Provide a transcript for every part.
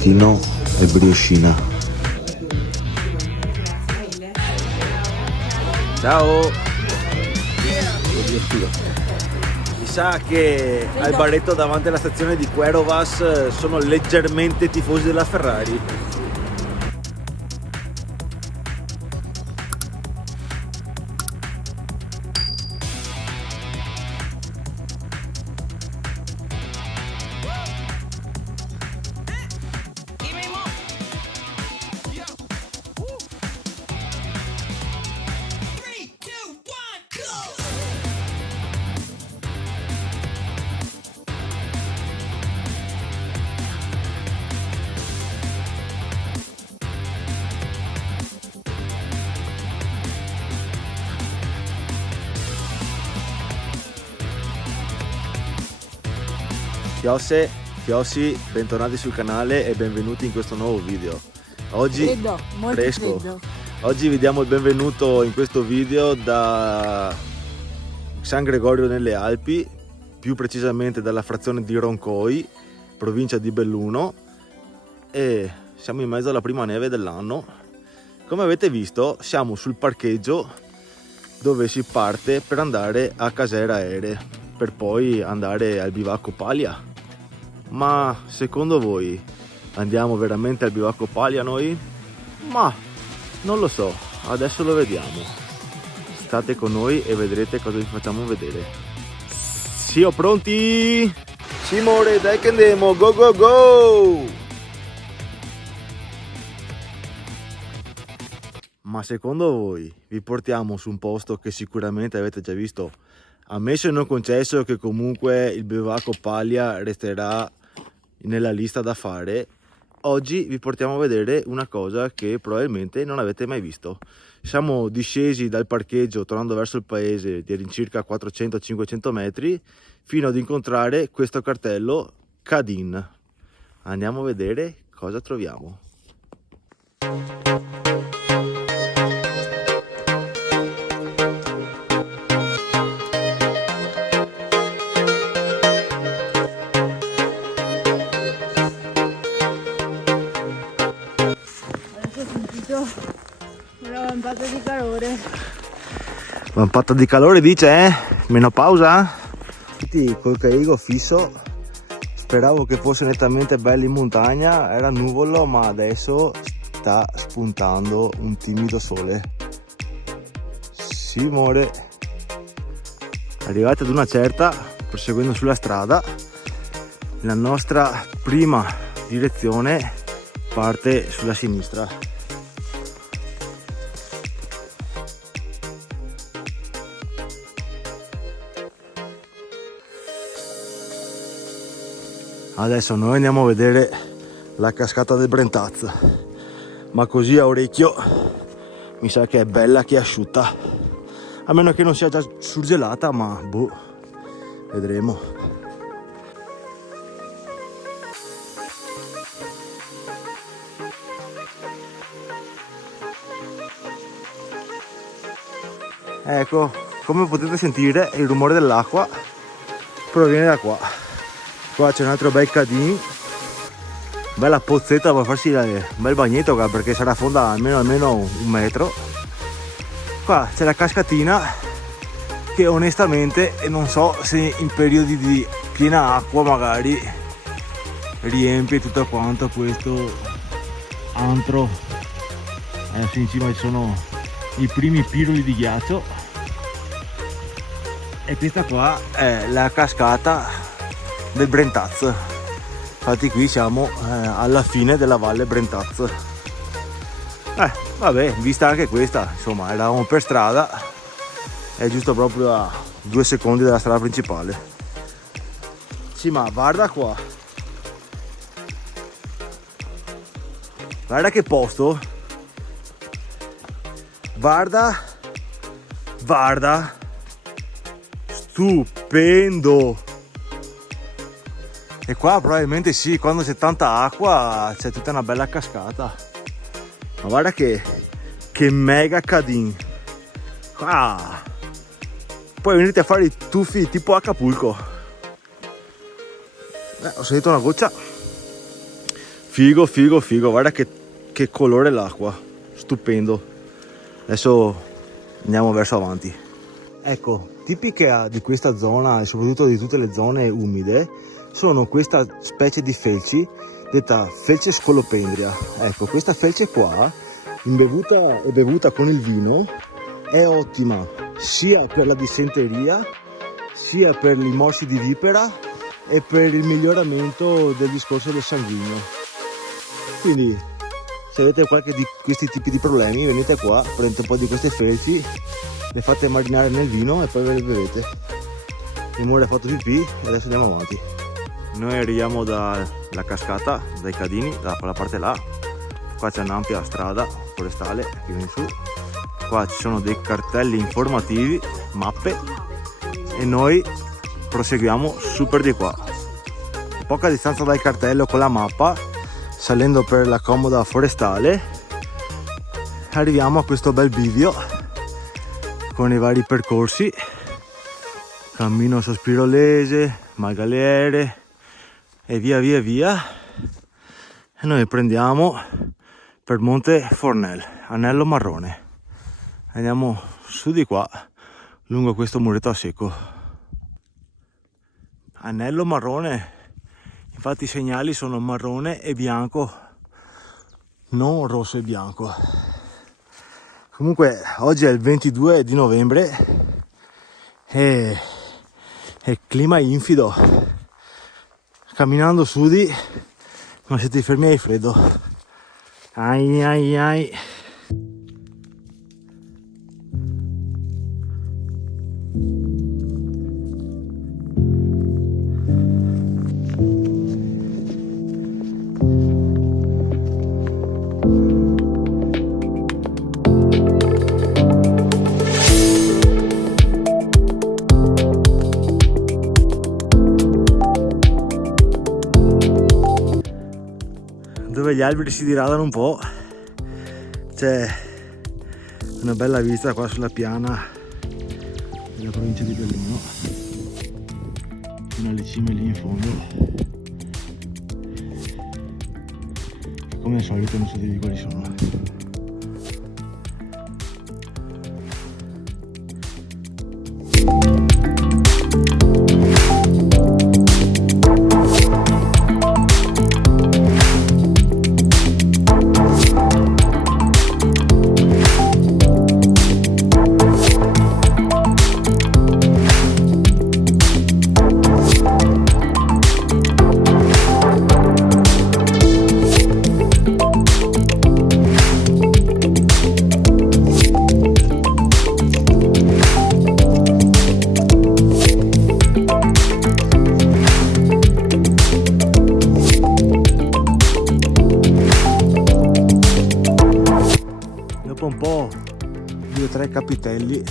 cappuccino e brioscina. Ciao! Mi sa che al baretto davanti alla stazione di Querovas sono leggermente tifosi della Ferrari. Chiossi, bentornati sul canale e benvenuti in questo nuovo video. Oggi Freddo, molto fresco. freddo. Oggi vi diamo il benvenuto in questo video da San Gregorio nelle Alpi, più precisamente dalla frazione di Roncoi, provincia di Belluno, e siamo in mezzo alla prima neve dell'anno. Come avete visto, siamo sul parcheggio dove si parte per andare a Casera Aere, per poi andare al bivacco Paglia. Ma secondo voi andiamo veramente al bivacco Paglia noi? Ma non lo so, adesso lo vediamo. State con noi e vedrete cosa vi facciamo vedere. Siamo pronti? Simone, dai che andiamo, go go go! Ma secondo voi vi portiamo su un posto che sicuramente avete già visto? Ammesso e non concesso che comunque il bivacco Paglia resterà nella lista da fare, oggi vi portiamo a vedere una cosa che probabilmente non avete mai visto. Siamo discesi dal parcheggio tornando verso il paese di all'incirca 400-500 metri fino ad incontrare questo cartello Cadin. Andiamo a vedere cosa troviamo. Una vampata di calore. Vampata di calore dice, menopausa? Col carico fisso, speravo che fosse nettamente bello in montagna, era nuvolo ma adesso sta spuntando un timido sole. Simone, arrivati ad una certa, proseguendo sulla strada, la nostra prima direzione parte sulla sinistra. Adesso noi andiamo a vedere la cascata del Brentaz, ma così a orecchio mi sa che è bella che è asciutta, a meno che non sia già surgelata, ma boh, vedremo. Ecco, come potete sentire il rumore dell'acqua proviene da qua. Qua c'è un altro bel cadin, bella pozzetta per farsi un bel bagnetto qua, perché sarà fonda almeno un metro. Qua c'è la cascatina che onestamente non so se in periodi di piena acqua magari riempie tutto quanto questo antro. Adesso in cima ci sono i primi piroli di ghiaccio e questa qua è la cascata del Brentaz. Infatti qui siamo alla fine della valle Brentaz. Vabbè, vista anche questa, insomma, eravamo per strada, è giusto proprio a 2 secondi dalla strada principale. Sì, ma guarda qua, guarda che posto, guarda, stupendo. E qua probabilmente sì, quando c'è tanta acqua c'è tutta una bella cascata. Ma guarda che mega cadin. Ah, poi venite a fare i tuffi tipo Acapulco. Ho sentito una goccia. Figo, figo, figo, guarda che colore l'acqua, stupendo. Adesso andiamo verso avanti. Ecco, tipica di questa zona e soprattutto di tutte le zone umide sono questa specie di felci detta felce scolopendria. Ecco, questa felce qua bevuta con il vino è ottima sia per la dissenteria sia per i morsi di vipera e per il miglioramento del discorso del sanguigno. Quindi se avete qualche di questi tipi di problemi venite qua, prendete un po' di queste felci, le fate marinare nel vino e poi ve le bevete. Il amore ha fatto pipì e adesso andiamo avanti. Noi arriviamo dalla cascata, dai Cadini, da quella parte là. Qua c'è un'ampia strada forestale che viene su. Qua ci sono dei cartelli informativi, mappe, e noi proseguiamo su per di qua. A poca distanza dal cartello con la mappa, salendo per la comoda forestale, arriviamo a questo bel bivio con i vari percorsi: Cammino Sospirolese, Margaliere e via via via. E noi prendiamo per Monte Fornel, Anello Marrone. Andiamo su di qua, lungo questo muretto a secco. Anello Marrone, infatti i segnali sono marrone e bianco, non rosso e bianco. Comunque oggi è il 22 di novembre e il clima è infido. Camminando su di, ma se ti fermi hai freddo. Ai ai ai. Dove gli alberi si diradano un po', c'è una bella vista qua sulla piana della provincia di Belluno, fino alle cime lì in fondo. Come al solito non so dirvi quali sono. Dopo un po', 2 o 3 capitelli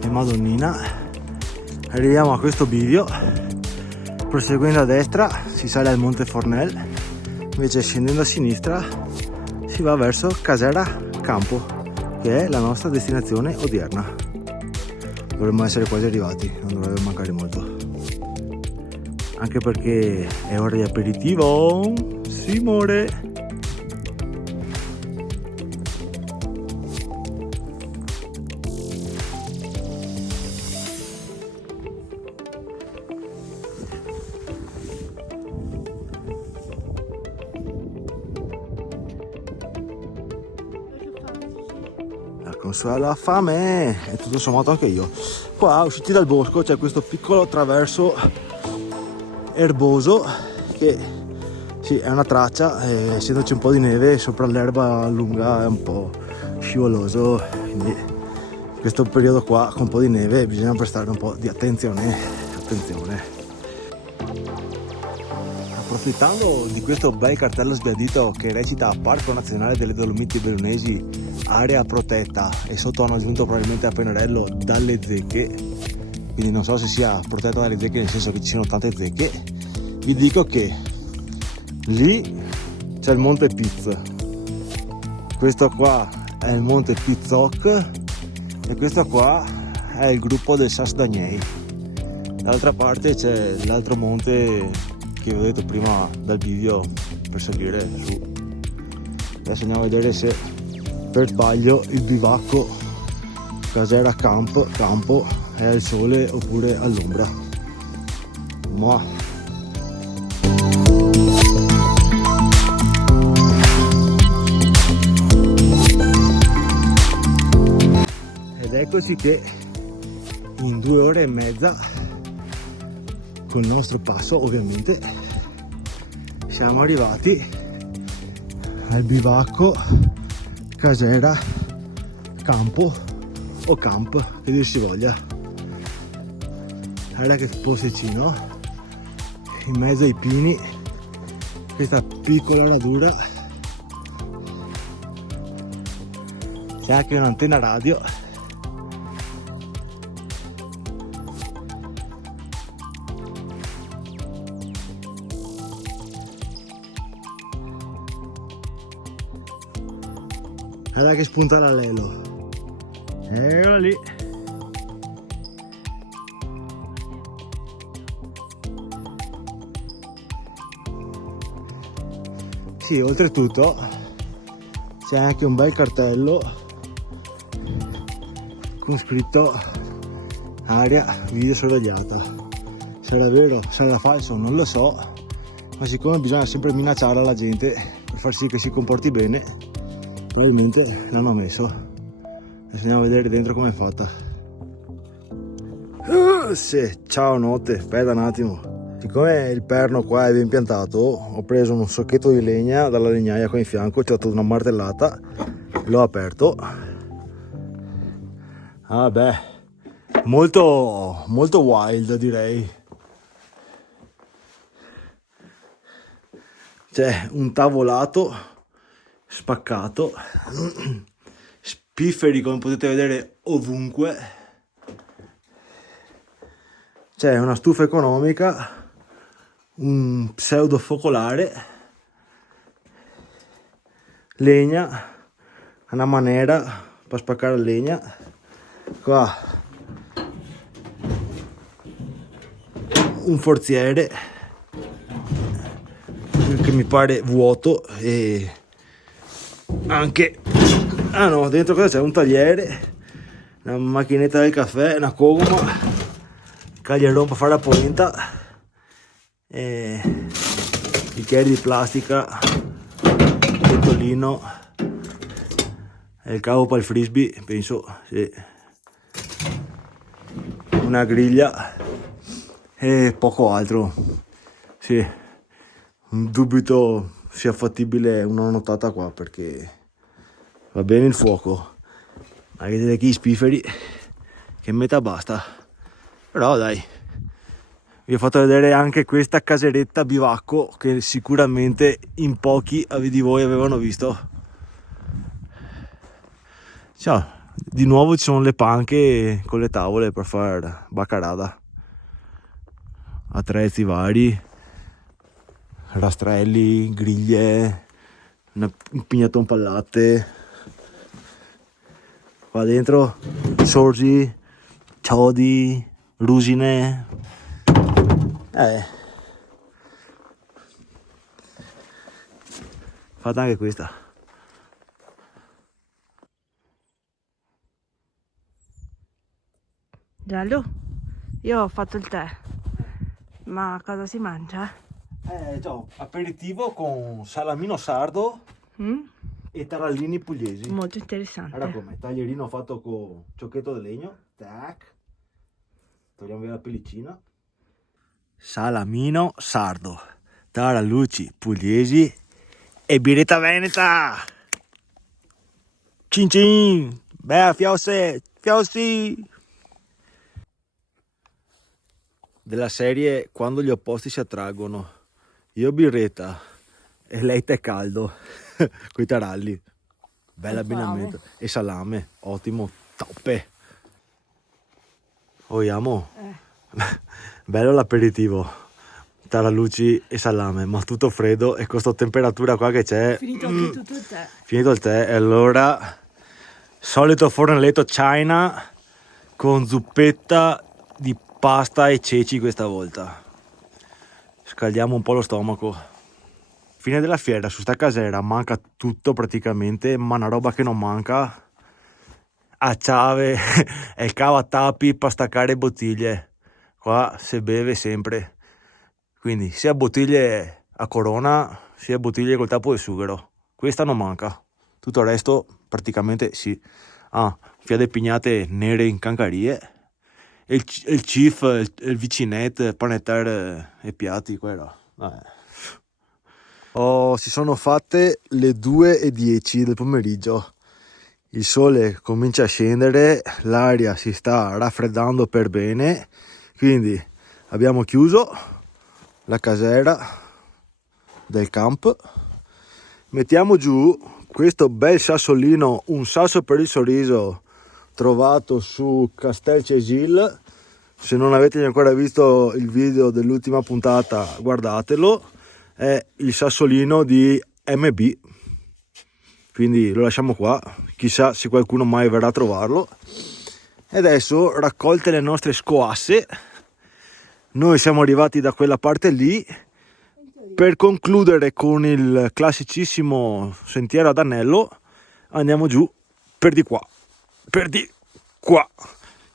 e Madonnina, arriviamo a questo bivio. Proseguendo a destra si sale al Monte Fornel, invece scendendo a sinistra si va verso Casera Campo, che è la nostra destinazione odierna. Dovremmo essere quasi arrivati, non dovrebbe mancare molto, anche perché è ora di aperitivo. Simore! Consuelo ha fame e tutto sommato anche io. Qua usciti dal bosco c'è questo piccolo traverso erboso che sì, è una traccia, essendoci un po' di neve sopra l'erba lunga è un po' scivoloso, quindi in questo periodo qua con un po' di neve bisogna prestare un po' di attenzione. Approfittando di questo bel cartello sbiadito che recita Parco Nazionale delle Dolomiti Bellunesi, area protetta, e sotto hanno aggiunto probabilmente a pennarello dalle zecche, quindi non so se sia protetta dalle zecche nel senso che ci siano tante zecche, vi dico che lì c'è il Monte Piz, questo qua è il Monte Pizzoc e questo qua è il gruppo del Sas d'Agnei. Dall'altra parte c'è l'altro monte che vi ho detto prima dal video, per salire su. Adesso andiamo a vedere se per sbaglio il bivacco Casera Campo è al sole oppure all'ombra. Ma ed eccoci che in 2 ore e mezza, col nostro passo ovviamente, siamo arrivati al bivacco Casera Campo o Camp, che dir si voglia. Guarda che posticino in mezzo ai pini, questa piccola radura, c'è anche un'antenna radio. Guarda che spunta l'alelo. Eccola lì. Sì, oltretutto c'è anche un bel cartello con scritto area video sorvegliata. Se era vero, se era falso non lo so, ma siccome bisogna sempre minacciare la gente per far sì che si comporti bene, probabilmente l'hanno messo. Adesso andiamo a vedere dentro com'è fatta. Sì, ciao notte, aspetta un attimo. Siccome il perno qua è ben piantato, ho preso un socchetto di legna dalla legnaia qua in fianco, ci ho dato una martellata, l'ho aperto. Ah beh, molto wild direi. C'è un tavolato spaccato, spifferi come potete vedere ovunque, c'è una stufa economica, un pseudo focolare, legna, una manera per spaccare la legna, qua un forziere che mi pare vuoto, e anche, ah no, dentro cosa c'è? Un tagliere, una macchinetta del caffè, una cogoma, caglierone per fare la polenta, e bicchieri di plastica, pentolino e il cavo per il frisbee, penso, sì. Una griglia e poco altro, sì. Dubito sia fattibile una nottata qua, perché va bene il fuoco, ma vedete che i spifferi, che metà basta. Però dai, vi ho fatto vedere anche questa caseretta bivacco che sicuramente in pochi di voi avevano visto. Ciao, di nuovo ci sono le panche con le tavole per fare baccarada, attrezzi vari, rastrelli, griglie, un pignatone per latte. Qua dentro sorgi, ciodi, rusine. Fate anche questa. Giallo, io ho fatto il tè, ma cosa si mangia? Aperitivo con salamino sardo e tarallini pugliesi. Molto interessante. Guarda come, taglierino fatto con ciocchetto di legno. Tac. Togliamo via la pellicina. Salamino sardo, tarallucci pugliesi e biretta veneta. Cin cin, beh, fiausi. Della serie quando gli opposti si attraggono. Io birretta e lei tè caldo coi taralli. Bello abbinamento. E salame, ottimo, toppe. Vogliamo? Bello l'aperitivo, tarallucci e salame, ma tutto freddo, e con questa temperatura qua che c'è. Finito anche tutto il tè. Finito il tè, e allora solito fornelletto China con zuppetta di pasta e ceci questa volta. Scaldiamo un po' lo stomaco. Fine della fiera, su sta casera manca tutto praticamente, ma una roba che non manca, a chiave è il cavatappi per staccare bottiglie. Qua si beve sempre, quindi sia bottiglie a Corona sia bottiglie col tappo di sughero. Questa non manca, tutto il resto praticamente sì. Fiade pignate nere in cancarie e il chief, il vicinetto per nettare i piatti, quello. Si sono fatte le 2:10 del pomeriggio. Il sole comincia a scendere, l'aria si sta raffreddando per bene, quindi abbiamo chiuso la casera del camp. Mettiamo giù questo bel sassolino, un sasso per il sorriso trovato su Castel Cegil. Se non avete ancora visto il video dell'ultima puntata, guardatelo. È il sassolino di MB, quindi lo lasciamo qua, chissà se qualcuno mai verrà a trovarlo. E adesso, raccolte le nostre scoasse, noi siamo arrivati da quella parte lì per concludere con il classicissimo sentiero ad anello. Andiamo giù per di qua,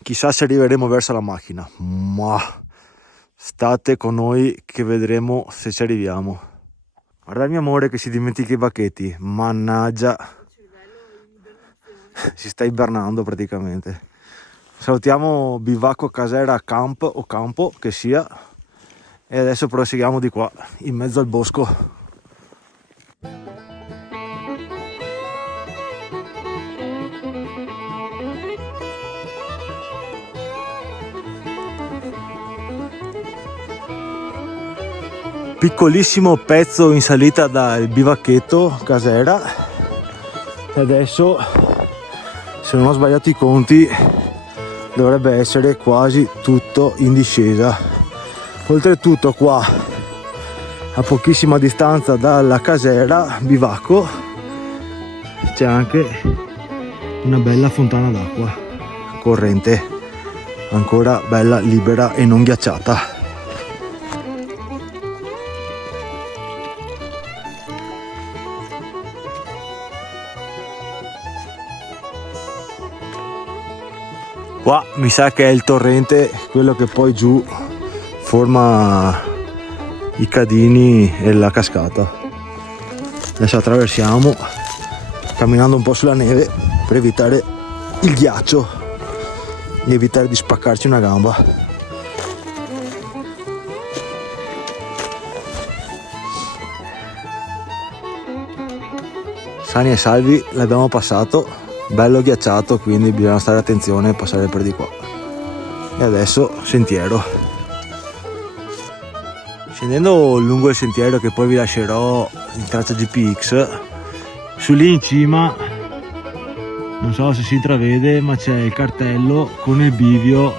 chissà se arriveremo verso la macchina, ma state con noi che vedremo se ci arriviamo. Guarda il mio amore che si dimentica i bacchetti, mannaggia, si sta ibernando praticamente. Salutiamo bivacco, casera, camp o campo che sia, e adesso proseguiamo di qua in mezzo al bosco. Piccolissimo pezzo in salita dal bivacchetto casera e adesso, se non ho sbagliato i conti, dovrebbe essere quasi tutto in discesa. Oltretutto qua, a pochissima distanza dalla casera bivacco, c'è anche una bella fontana d'acqua corrente, ancora bella libera e non ghiacciata. Qua mi sa che è il torrente, quello che poi giù forma i cadini e la cascata. Adesso attraversiamo camminando un po' sulla neve per evitare il ghiaccio e evitare di spaccarci una gamba. Sani e salvi l'abbiamo passato, bello ghiacciato, quindi bisogna stare attenzione e passare per di qua. E adesso sentiero, scendendo lungo il sentiero che poi vi lascerò in traccia GPX. Su lì in cima, non so se si intravede, ma c'è il cartello con il bivio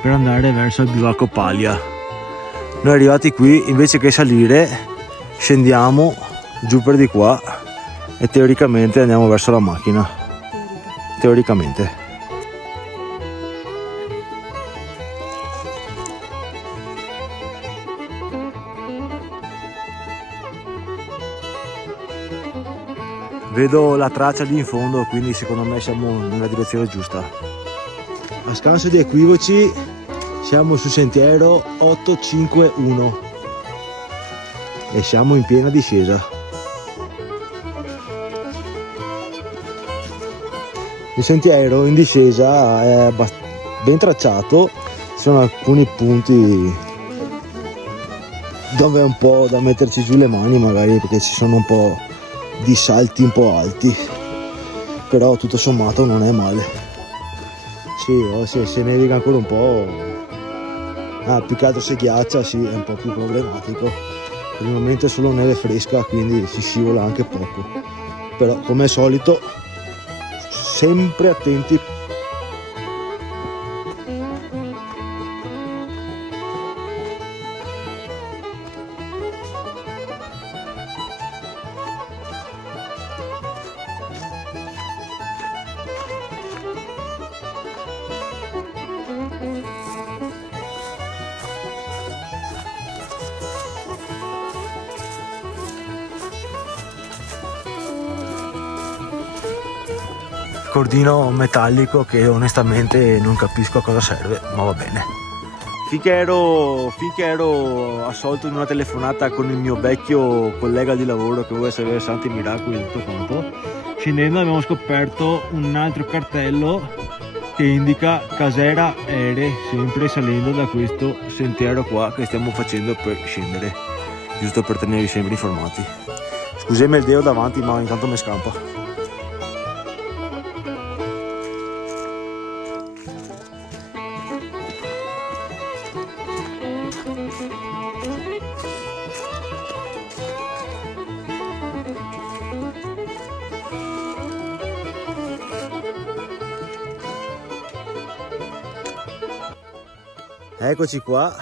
per andare verso il bivacco Paglia. Noi arrivati qui, invece che salire, scendiamo giù per di qua e teoricamente andiamo verso la macchina. Teoricamente. Vedo la traccia lì in fondo, quindi secondo me siamo nella direzione giusta. A scanso di equivoci siamo sul sentiero 851 e siamo in piena discesa. Il sentiero in discesa è ben tracciato, ci sono alcuni punti dove è un po' da metterci giù le mani magari, perché ci sono un po' di salti un po' alti, però tutto sommato non è male. Sì, se nevica ancora un po', più che altro se ghiaccia sì, è un po' più problematico. Per il momento è solo neve fresca, quindi si scivola anche poco, però come al solito sempre attenti. cordino metallico che onestamente non capisco a cosa serve, ma va bene. Finché ero assolto in una telefonata con il mio vecchio collega di lavoro che vuole sapere santi miracoli e tutto quanto, scendendo abbiamo scoperto un altro cartello che indica Casera Ere, sempre salendo da questo sentiero qua che stiamo facendo per scendere, giusto per tenervi sempre informati. Scusami il deo davanti, ma intanto mi scampa. Eccoci qua,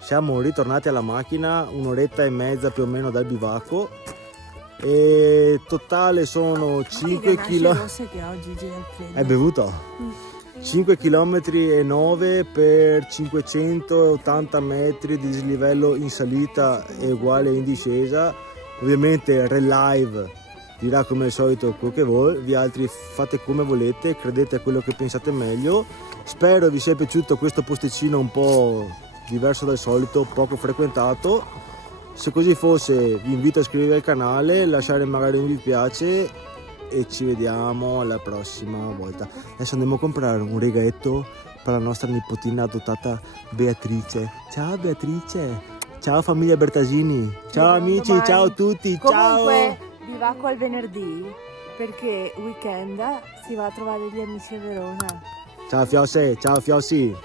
siamo ritornati alla macchina, un'oretta e mezza più o meno dal bivacco e totale sono 5 km. Hai bevuto? 5 km e 9 per 580 metri di dislivello in salita e uguale in discesa. Ovviamente Relive dirà come al solito quello che vuole, vi altri fate come volete, credete a quello che pensate meglio. Spero vi sia piaciuto questo posticino un po' diverso dal solito, poco frequentato. Se così fosse vi invito a iscrivervi al canale, lasciare magari un mi piace e ci vediamo alla prossima volta. Adesso andiamo a comprare un regaletto per la nostra nipotina adottata Beatrice. Ciao Beatrice, ciao famiglia Bertasini, ciao amici, domani. ciao a tutti, Comunque, bivacco al venerdì perché weekend si va a trovare gli amici a Verona. Ciao Fiosse, ciao Fiossi.